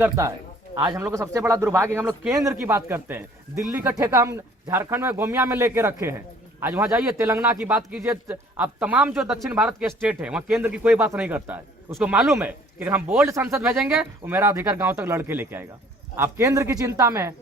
करता है। आज हम लोग का सबसे बड़ा दुर्भाग्य, हम लोग केंद्र की बात करते हैं। दिल्ली का ठेका हम झारखंड में गोमिया में लेके रखे हैं। आज वहां जाइए, तेलंगाना की बात कीजिए, अब तमाम जो दक्षिण भारत के स्टेट है वहां केंद्र की कोई बात नहीं करता है। उसको मालूम है कि हम बोल्ड संसद भेजेंगे वो मेरा अधिकार गांव तक लड़के लेके आएगा। आप केंद्र की चिंता में है।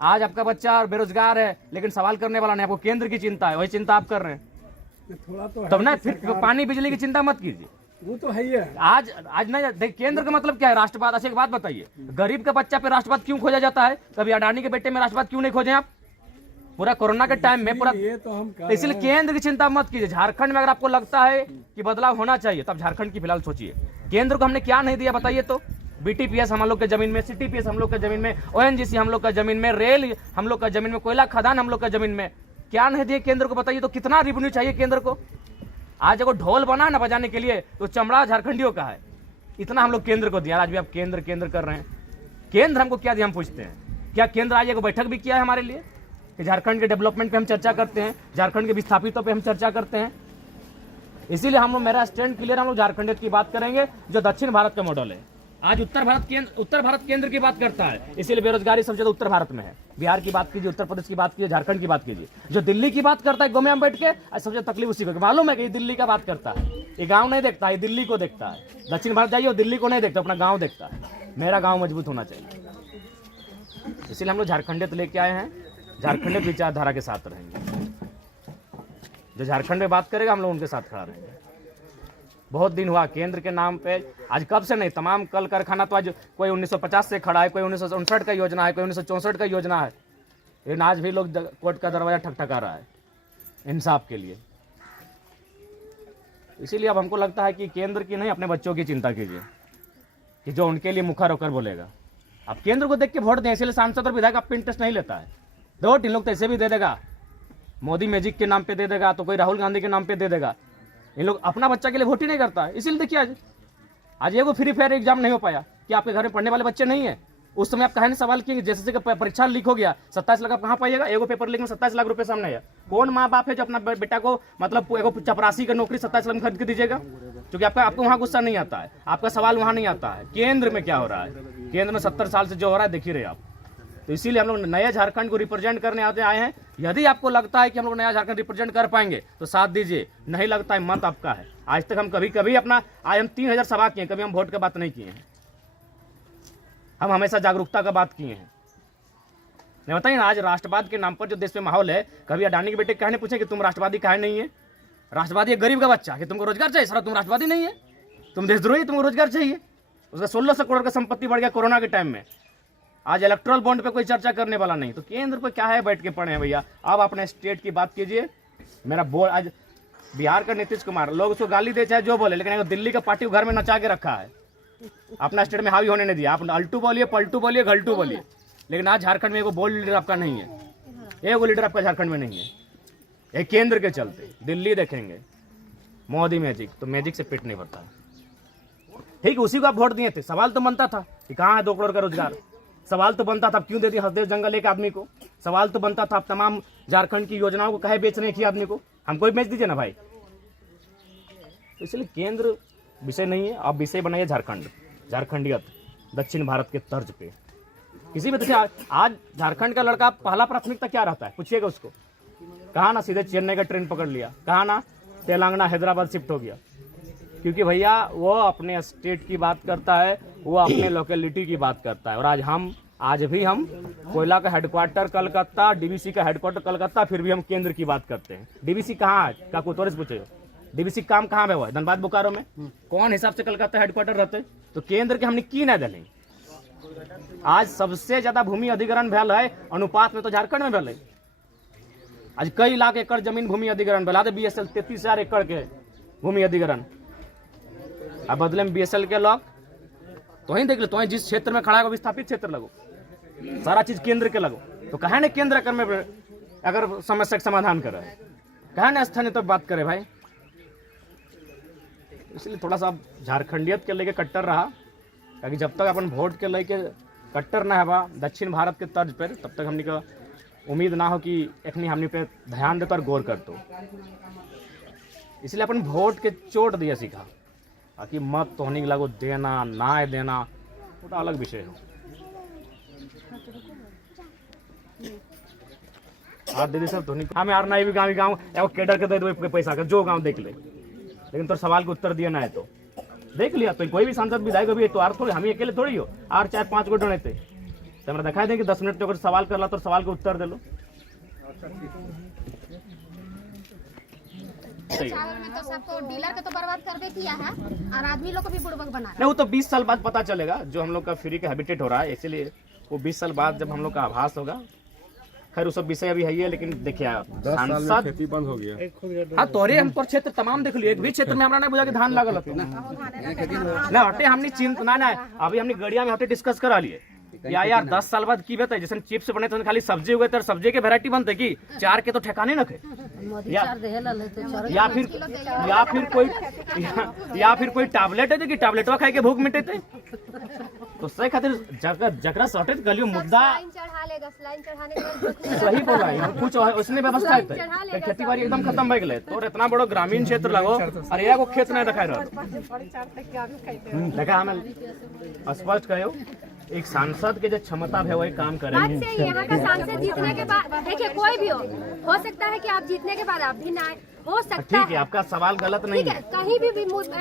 आज आपका बच्चा बेरोजगार है लेकिन सवाल करने वाला नहीं, आपको केंद्र की चिंता है, वही चिंता आप कर रहे हैं। थोड़ा तो तब ना फिर पानी बिजली की चिंता मत कीजिए। वो तो है ही है। आज नहीं देखिए, केंद्र का मतलब क्या है? राष्ट्रवाद। अच्छा एक बात बताइए, गरीब का बच्चा पे राष्ट्रवाद क्यों खोजा जाता है? कभी अडानी के बेटे में राष्ट्रवाद क्यों नहीं खोजे आप? पूरा कोरोना के टाइम में पूरा, ये तो हम कर इसलिए केंद्र की चिंता मत कीजिए। झारखंड में अगर आपको लगता है कि बदलाव होना चाहिए तब झारखंड की फिलहाल सोचिए। केंद्र को हमने क्या नहीं दिया बताइए तो? बीटीपीएस हम लोग के जमीन में, सीटीपीएस हम लोग के जमीन में, ओएनजीसी हम लोग का जमीन में, रेल हम लोग का जमीन में, कोयला खदान हम लोग का जमीन में, क्या नहीं दिए केंद्र को बताइए तो? कितना रेवेन्यू चाहिए केंद्र को? आज अगर ढोल बना ना बजाने के लिए तो चमड़ा झारखंडियों का है। इतना हम लोग केंद्र को दिया, आज भी आप केंद्र केंद्र कर रहे हैं। केंद्र हमको क्या दिया हम पूछते हैं? क्या केंद्र आज एक बैठक भी किया है हमारे लिए कि झारखंड के डेवलपमेंट पे हम चर्चा करते हैं, झारखंड के विस्थापितों पे हम चर्चा करते हैं? इसीलिए हम लोग, मेरा स्टैंड क्लियर, हम लोग झारखंड की बात करेंगे जो दक्षिण भारत का मॉडल है। आज उत्तर भारत केंद्र की बात करता है, इसीलिए बेरोजगारी सबसे ज्यादा उत्तर भारत में है। बिहार की बात कीजिए, उत्तर प्रदेश की बात कीजिए, झारखंड की बात कीजिए। जो दिल्ली की बात करता है गोमिया में बैठ के, आज सबसे तकलीफ उसी को। मालूम है कि ये दिल्ली का बात करता है, ये गांव नहीं देखता है, दिल्ली को देखता है। दक्षिण भारत जाइए, दिल्ली को नहीं देखता, अपना गांव देखता है। मेरा गांव मजबूत होना चाहिए, इसीलिए हम लोग झारखंडियत लेके आए हैं। झारखंडियत विचारधारा के साथ रहेंगे। जो झारखंड में बात करेगा हम लोग उनके साथ खड़ा रहेंगे। बहुत दिन हुआ केंद्र के नाम पे, आज कब से नहीं, तमाम कल कारखाना तो आज कोई 1950 से खड़ा है, कोई 1959 का योजना है, कोई 1964 का योजना है, लेकिन आज भी लोग कोर्ट का दरवाजा ठकठका रहा है इंसाफ के लिए। इसीलिए अब हमको लगता है कि केंद्र की नहीं, अपने बच्चों की चिंता कीजिए कि जो उनके लिए मुखर होकर बोलेगा। आप केंद्र को देख के वोट दें, इसलिए सांसद और विधायक आप पे इंटरेस्ट नहीं लेता है। वोट इन लोग तो ऐसे भी दे देगा, मोदी मैजिक के नाम पे दे देगा, तो कोई राहुल गांधी के नाम पे दे देगा। इन लोग अपना बच्चा के लिए वोट ही नहीं करता है। इसीलिए देखिए आज एगो फ्री फायर एग्जाम नहीं हो पाया कि आपके घर में पढ़ने वाले बच्चे नहीं है। उस समय आप कहे नहीं सवाल किए, जैसे परीक्षा लीक हो गया, 27 लाख आप कहाँ पाइएगा? एगो पेपर लीक में 27 लाख रुपए सामने है। कौन माँ बाप है जो अपना बेटा को मतलब एगो चपरासी का नौकरी 27 लाख में खरीद के दीजिएगा? क्योंकि आपको वहाँ गुस्सा नहीं आता है, आपका सवाल वहाँ नहीं आता है। केंद्र में क्या हो रहा है? केंद्र में 70 साल से जो हो रहा है देख ही रहे आप। तो इसीलिए हम लोग नए झारखंड को रिप्रेजेंट करने आए हैं। यदि आपको लगता है कि हम लोग नया झारखंड रिप्रेजेंट कर पाएंगे तो साथ दीजिए, नहीं लगता है मत आपका है। आज तक हम कभी अपना, आज हम 3000 सभा किए, कभी हम वोट की बात नहीं किए हैं। हम हमेशा जागरूकता का बात किए हैं। नहीं बताइए ना, आज राष्ट्रवाद के नाम पर जो देश में माहौल है, कभी अडानी के बेटे कहने पूछे कि तुम राष्ट्रवादी काहे नहीं है? राष्ट्रवादी एक गरीब का बच्चा कि तुमको रोजगार चाहिए, सर तुम राष्ट्रवादी नहीं है, तुम देशद्रोही, तुमको रोजगार चाहिए। उसका 1600 करोड़ का संपत्ति बढ़ गया कोरोना के टाइम में। आज इलेक्ट्रल बॉन्ड पे कोई चर्चा करने वाला नहीं, तो केंद्र पे क्या है बैठ के पड़े हैं भैया। अब अपने स्टेट की बात कीजिए। मेरा बोल, आज बिहार का नीतीश कुमार, लोग उसको गाली दे चाहे जो बोले, लेकिन दिल्ली का पार्टी घर में नचा के रखा है, अपना स्टेट में हावी होने नहीं दिया। आप अल्टू बोलिए, पलटू बोलिए, घल्टू बोलिए, लेकिन आज झारखंड में एगो बोल्ड लीडर आपका नहीं है, एगो लीडर आपका झारखंड में नहीं है। ये केंद्र के चलते। दिल्ली देखेंगे मोदी मैजिक, तो मैजिक से पेट नहीं भरता। ठीक, उसी को आप वोट दिए थे। सवाल तो बनता था कि कहाँ है 2 करोड़ का रोजगार? सवाल तो बनता था क्यों दे दिया हसदेव जंगल एक आदमी को? सवाल तो बनता था आप तमाम झारखंड की योजनाओं को कहे बेच रहे हैं आदमी को? हमको भी बेच दीजिए ना भाई। तो इसलिए केंद्र विषय नहीं है, आप विषय बनाइए झारखंड, झारखंडियत, दक्षिण भारत के तर्ज पे। किसी भी देखिए, आज झारखंड का लड़का पहला प्राथमिकता क्या रहता है पूछिएगा उसको। कहा ना सीधे चेन्नई का ट्रेन पकड़ लिया, कहा ना तेलंगाना हैदराबाद शिफ्ट हो गया, क्योंकि भैया वो अपने स्टेट की बात करता है, वो अपने लोकेलिटी की बात करता है। और आज भी हम कोयला का हेडक्वार्टर कलकत्ता, डीवीसी का हेडक्वार्टर कलकत्ता, फिर भी हम केंद्र की बात करते हैं। डीवीसी कहाँ है? का कुतौरिस पूछे, डीवीसी काम कहाँ पे हुआ है? धनबाद बोकारो में। कौन हिसाब से कलकत्ता हेडक्वार्टर रहते? तो केंद्र के हमने की ना दलें। आज सबसे ज्यादा भूमि अधिग्रहण भेल है अनुपात में तो झारखंड में भेल है। आज कई लाख एकड़ जमीन भूमि अधिग्रहण भेल। BSL 33,000 एकड़ के भूमि अधिग्रहण। अब बदले में BSL के लोग तो ही देख लो, तो जिस क्षेत्र में खड़ा है वो विस्थापित क्षेत्र लगो, सारा चीज केंद्र के लगो। तो कहे न केंद्र कर में अगर समस्या का समाधान करे, कहे न स्थानीय तो बात करे भाई। इसलिए थोड़ा सा झारखंडियत के लेके कट्टर रहा, ताकि जब तक अपन वोट के लेके कट्टर ना है दक्षिण भारत के तर्ज पर, तब तक हमने का उम्मीद ना हो कि एखनी हमने पे ध्यान देकर गौर कर दो। इसलिए अपन वोट के चोट दिया सीखा, बाकी मत तो होने लगो देना ना देना वो तो अलग विषय हो। आप दीदी सब तो नहीं हमें आर नहीं भी गाँव एगो केडर के दे दो पैसा का जो गाँव देख ले, लेकिन तो सवाल का उत्तर दिया ना है तो देख लिया। तो कोई भी सांसद विधायक अभी तो आर थोड़ी हम अकेले थोड़ी हो, आर 4-5 गो डरे थे तो हमारा दिखाई दे कि 10 मिनट अगर सवाल कर ला तो सवाल का उत्तर दे लो। चावल में तो सबको डीलर का तो बर्बाद करके किया है और आदमी लोग को भी बुड़बक बना रहा है। नहीं वो तो 20 साल बाद पता चलेगा, जो हम लोग का फ्री का हैबिटेट हो रहा है, इसलिए वो 20 साल बाद जब हम लोग का आभास होगा। खैर वो सब विषय अभी है, लेकिन देखिए सांसद खेती बंद हो गया। हाँ तोरे हम तोर क्षेत्र तमाम देख लिए, एक भी क्षेत्र में हमरा नहीं बुझा कि धान लागल होतो ना हटे हमने चिंता ना अभी हमने गड़िया में हटे डिस्कस करा लिए यार 10 साल बाद की बताए जैसे चिप्स बने तो खाली सब्जी उगे तो सब्जी के वैरायटी बनते की 4 के तो ठेकाने न खे या फिर कोई टैबलेट है कि टैबलेटवा खाए के भूख मिटे थे तो सही खातिर जकरा सटे गलियो मुद्दा लाइन चढ़ा लेगा, लाइन चढ़ाने के बाद सही बोला है कुछ उसने व्यवस्था है खेती बाड़ी एकदम खत्म हो गए तो इतना बड़ो ग्रामीण क्षेत्र लगो अरे एगो खेत नहीं दिखाई रहा देखा हमें स्पष्ट कहो एक सांसद के जो क्षमता है वही काम बात करेंगे। से यहाँ का सांसद जीतने के बाद देखिए कोई भी हो सकता है कि आप जीतने के बाद आप भी ना हो सकता ठीक है, आपका सवाल गलत नहीं ठीक है। है, कहीं भी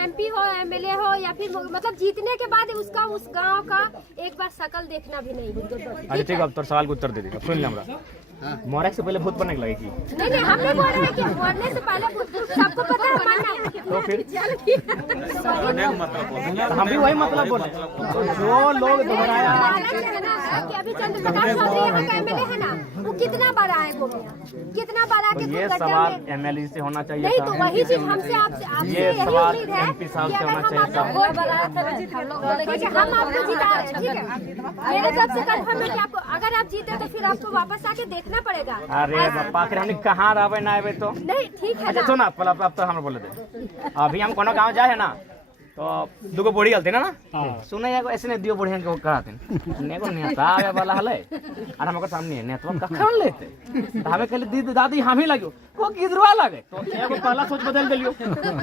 एमपी हो एमएलए हो या फिर मतलब जीतने के बाद उसका उस गांव का एक बार शकल देखना भी नहीं है। अच्छा ठीक है, अब तो सवाल का उत्तर दे दीजिए। सुन ले हमरा मोरे से पहले भूत बनने लगेगी नहीं हम नहीं बोल रहे हैं कि मरने से पहले सबको पता है मरना तो फिर हम भी वही मतलब बोले तो जो लोग दोहराया कि अभी चंद्रप्रकाश चौधरी यहाँ का एमएलए है ना वो कितना बार आए कितना बार आके ये सवाल एमएलए से होना चाहिए नहीं था। तो वही चीज हमसे आपसे ये यही सवाल उम्मीद है एमपी साहब कि से अगर होना हम चाहिए आपको वोट देखिए हम आपको जिता रहे हैं, ठीक है मेरे तरफ से कन्फर्म है कि आपको अगर आप जीते तो फिर आपको वापस आके देखना पड़ेगा। अरे बापा के हमने कहाँ रहबे ना आवे तो नहीं ठीक है अच्छा ना सुना पहले अब तो हम बोले दे अभी हम कोनो गांव जाए ना तो दुगो बूढ़ी गलती ना सुने एगो ऐसे दियो बुढ़िया के कहते नेगो नेता आवे वाला हले और हमको सामने नेतवा कखन लेते तो हमें कहले दीदी दादी हम ही लगियो को किधरवा लगे तो एगो पहला सोच बदल देलियो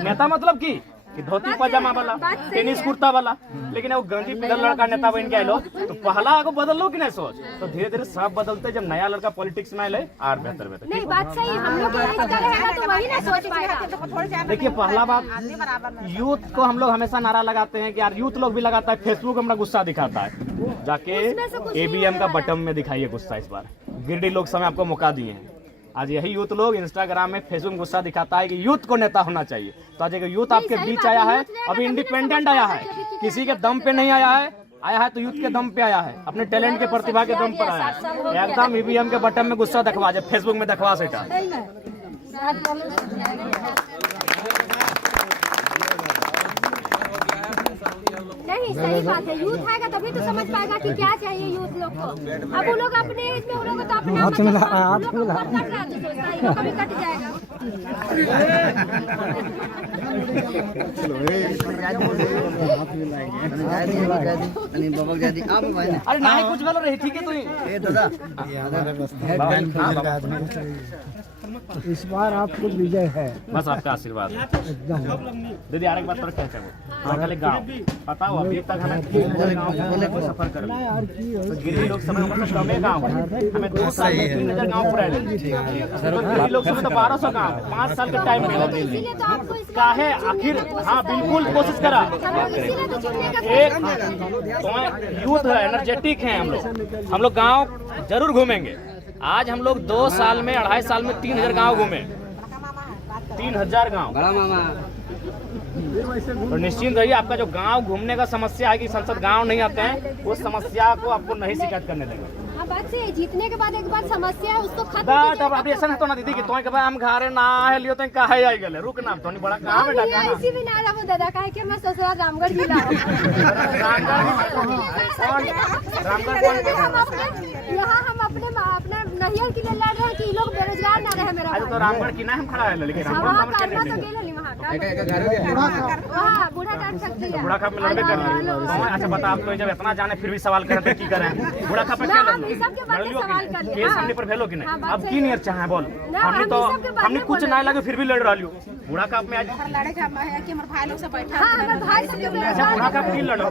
नेता मतलब की कि धोती पजामा वाला टेनिस कुर्ता वाला, लेकिन वो गंजी पिदल लड़का नेता बन के आलो तो पहला आगो बदल लो कि नहीं सोच तो धीरे धीरे सब बदलते जब नया लड़का पॉलिटिक्स में आए और बेहतर नहीं बात सही हम लोग यही कर रहे हैं तो वही ना सोच पाएगा। देखिए पहला बात यूथ को हम लोग हमेशा नारा लगाते हैं कि यार यूथ लोग भी लगाता है, फेसबुक हमारा गुस्सा दिखाता है, जाके एबीएम का बटन में दिखाइए गुस्सा। इस बार गिरडी लोग समय आपको मौका दिए हैं, आज यही यूथ लोग इंस्टाग्राम में फेसबुक में गुस्सा दिखाता है कि यूथ को नेता होना चाहिए। तो आज एक यूथ आपके बीच आया है, अभी इंडिपेंडेंट आया है, किसी के दम पे नहीं आया है तो यूथ के दम पे आया है, अपने टैलेंट के प्रतिभा के दम पर आया है। एकदम ईवीएम के बटन में गुस्सा दिखवा जाए, फेसबुक में दिखवा सेटा नहीं सही बात है। यूथ आएगा तभी तो समझ पाएगा कि क्या चाहिए यूथ लोग को। अब वो लोग अपने एज में वो लोग तो अपना कट रहा है तो सोचता है लोग कभी कट जाएगा। अरे नहीं कुछ गलत रही ठीक है तो इस बार आपको विजय है, बस आपका आशीर्वाद दीदी। आर एक बात पर क्या चाहिए गाँव पता हो अभी तक हमें 3000 गाँव को सफर कर तो गिरी लोग समय मतलब कमे गाँव हमें 2 साल में 3000 गाँव पूरा गिरी लोग समय तो 1200 गाँव 5 साल का टाइम मिला काहे आखिर। हाँ बिल्कुल कोशिश करा एक तो यूथ है, एनर्जेटिक है हम लोग गाँव जरूर घूमेंगे। आज हम लोग 2 साल में 2.5 साल में 3000 गांव घूमे, 3000 गांव। तो निश्चिंत रहिए आपका जो गांव घूमने का समस्या है कि संसद गांव नहीं आते हैं, उस समस्या को आपको नहीं शिकायत करने देंगे। हाँ बात से जीतने के बाद एक बार समस्या है उसको खत्म बात अब अभी ऐसा नहीं तो ना दीदी कि तो के बाद हम घरे ना है लियो तो काहे आई गेले रुक ना तो नहीं बड़ा काम है डाका ना इसी भी ना रहा दादा काहे कि मैं ससुराल रामगढ़ जिला यहाँ हम अपना नैयर के लिए लड़ रहे हैं कि लोग बेरोजगार ना रहे मेरा। तो रामगढ़ की ना हम खड़ा है लेकिन रामगढ़ करना तो गेल हली वहां का हाँ बूढ़ा काट सकती है। बूढ़ा खाप में लड़बे कर अच्छा बता आप तो जब इतना जाने फिर भी सवाल करें तो की करें बूढ़ा खाप पे क्या हम ई सब के बारे में सवाल कर लिए। केस हमने पर भेलो कि नहीं अब की नियर चाहे बोल ना, हमने तो हम ई सब के बारे हमने में कुछ बोले। ना लगे फिर भी लड़ रहा लियो बूढ़ा खाप में आज लड़े का है कि हमारे भाई लोग से बैठा हाँ हमारे भाई सब के अच्छा बूढ़ा खाप की लड़ रहा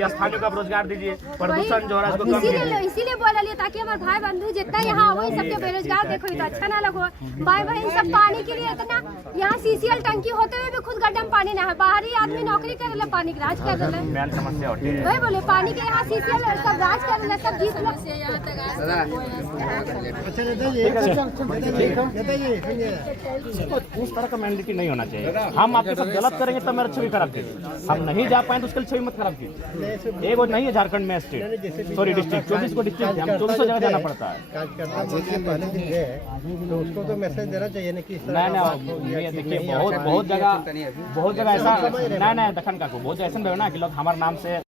ये स्थानीय का रोजगार दीजिए प्रदूषण जो है इसको कम कीजिए इसीलिए बोल रही ताकि हमारे भाई बंधु जितना यहाँ हो सबके बेरोजगार देखो तो अच्छा ना लगो। भाई बहन सब पानी के लिए इतना यहाँ सीसीएल टंकी होते हुए भी खुद गड्ढा में पानी ना है। बाहरी आदमी नौकरी कर रहे पानी के राज कर रहे मेन समस्या होती है वही बोले पानी के यहाँ सीसीएल सब राज कर रहे सब जीत उस तरह का मेंटालिटी नहीं होना चाहिए। हम आपके साथ गलत करेंगे तो मेरा छवि खराब कीजिए हम नहीं जा पाए तो उसके लिए छवि मत खराब कीजिए। एक वो नहीं है झारखंड में स्टेट सॉरी डिस्ट्रिक्ट 24 को डिस्ट्रिक्ट हम 24 जगह जाना पड़ता है। पहले दिन गए तो उसको तो मैसेज देना चाहिए ना कि नहीं ये देखिए बहुत जगह ऐसा नहीं दखन का बहुत ऐसा ना कि लोग हमारे नाम से